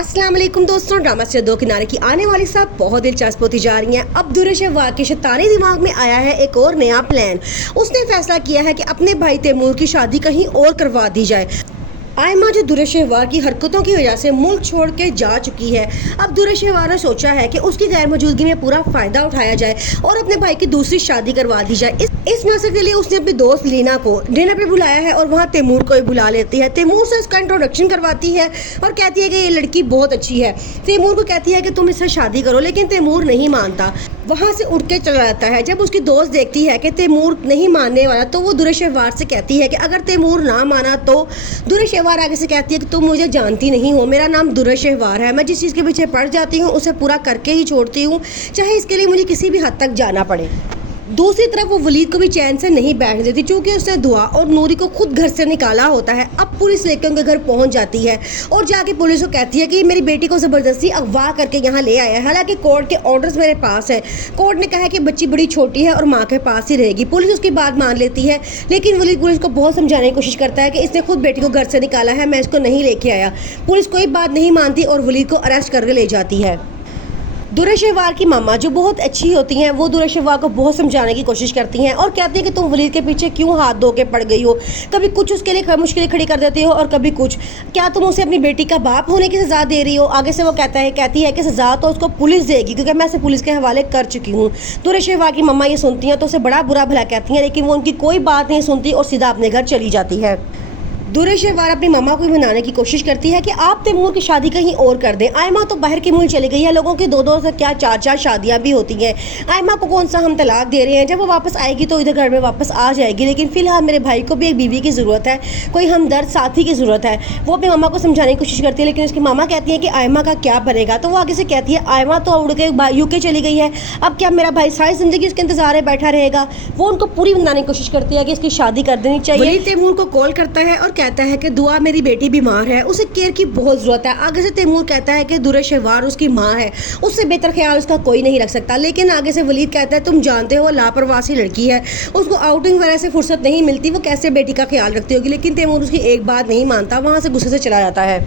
अस्सलाम वालेकुम दोस्तों, ड्रामा से दो किनारे की आने वाली साहब बहुत दिलचस्प होती जा रही हैं। अब दुरेशवार के शैतानी दिमाग में आया है एक और नया प्लान। उसने फैसला किया है कि अपने भाई तैमूर की शादी कहीं और करवा दी जाए। आयमा जो दुरेशवार की हरकतों की वजह से मुल्क छोड़ के जा चुकी है, अब दुरेशवार ने सोचा है कि उसकी गैर मौजूदगी में पूरा फ़ायदा उठाया जाए और अपने भाई की दूसरी शादी करवा दी जाए। इस मकसद के लिए उसने अपनी दोस्त लीना को डिनर पे बुलाया है और वहाँ तैमूर को भी बुला लेती है। तैमूर से इसका इंट्रोडक्शन करवाती है और कहती है कि ये लड़की बहुत अच्छी है। तैमूर को कहती है कि तुम इससे शादी करो, लेकिन तैमूर नहीं मानता, वहाँ से उठ के चला जाता है। जब उसकी दोस्त देखती है कि तैमूर नहीं मानने वाला तो वो दुरेशवार से कहती है कि अगर तैमूर ना माना तो दुरेशवार आगे से कहती है कि तुम मुझे जानती नहीं हो, मेरा नाम दुरेशवार है, मैं जिस चीज़ के पीछे पड़ जाती हूँ उसे पूरा करके ही छोड़ती हूँ, चाहे इसके लिए मुझे किसी भी हद तक जाना पड़े। दूसरी तरफ वो वलीद को भी चैन से नहीं बैठने देती, क्योंकि उसने दुआ और नूरी को खुद घर से निकाला होता है। अब पुलिस लेकर उनके घर पहुंच जाती है और जाके पुलिस को कहती है कि मेरी बेटी को ज़बरदस्ती अगवा करके यहाँ ले आया है। हालांकि कोर्ट के ऑर्डर्स मेरे पास है, कोर्ट ने कहा है कि बच्ची बड़ी छोटी है और माँ के पास ही रहेगी। पुलिस उसकी बात मान लेती है, लेकिन वलीद पुलिस को बहुत समझाने की कोशिश करता है कि इसने खुद बेटी को घर से निकाला है, मैं इसको नहीं लेके आया। पुलिस कोई बात नहीं मानती और वलीद को अरेस्ट करके ले जाती है। दुरेशवार की मामा जो बहुत अच्छी होती हैं, वो दुरेशवार को बहुत समझाने की कोशिश करती हैं और कहती हैं कि तुम वलीद के पीछे क्यों हाथ धो के पड़ गई हो, कभी कुछ उसके लिए मुश्किलें खड़ी कर देती हो और कभी कुछ, क्या तुम उसे अपनी बेटी का बाप होने की सज़ा दे रही हो। आगे से वो कहती है कि सज़ा तो उसको पुलिस देगी, क्योंकि मैं उसे पुलिस के हवाले कर चुकी हूँ। दुरेशवार की मामा ये सुनती हैं तो उसे बड़ा बुरा भला कहती हैं, लेकिन वो उनकी कोई बात नहीं सुनती और सीधा अपने घर चली जाती है। दुरेशवार अपनी मामा को मनाने की कोशिश करती है कि आप तैमूर की शादी कहीं और कर दें। आयमा तो बाहर के मुल्क चली गई है, लोगों की दो से क्या चार शादियां भी होती हैं। आयमा को कौन सा हम तलाक दे रहे हैं, जब वो वापस आएगी तो इधर घर में वापस आ जाएगी, लेकिन फ़िलहाल मेरे भाई को भी एक बीवी की ज़रूरत है, कोई हमदर्द साथी की ज़रूरत है। वो अपनी मामा को समझाने की कोशिश करती है, लेकिन उसकी मामा कहती है कि आयमा का क्या बनेगा। तो वो आगे से कहती है आयमा तो उड़ के UK चली गई है, अब क्या मेरा भाई सारी ज़िंदगी उसके इंतजार में बैठा रहेगा। वो उनको पूरी मनाने की कोशिश करती है कि इसकी शादी कर देनी चाहिए। तैमूर को कॉल करता है और कहता है कि दुआ मेरी बेटी बीमार है, उसे केयर की बहुत ज़रूरत है। आगे से तैमूर कहता है कि दुरेशवार उसकी माँ है, उससे बेहतर ख्याल उसका कोई नहीं रख सकता। लेकिन आगे से वलीद कहता है तुम जानते हो लापरवाह सी लड़की है, उसको आउटिंग वगैरह से फुर्सत नहीं मिलती, वो कैसे बेटी का ख्याल रखती होगी। लेकिन तैमूर उसकी एक बात नहीं मानता, वहाँ से गुस्से से चला जाता है।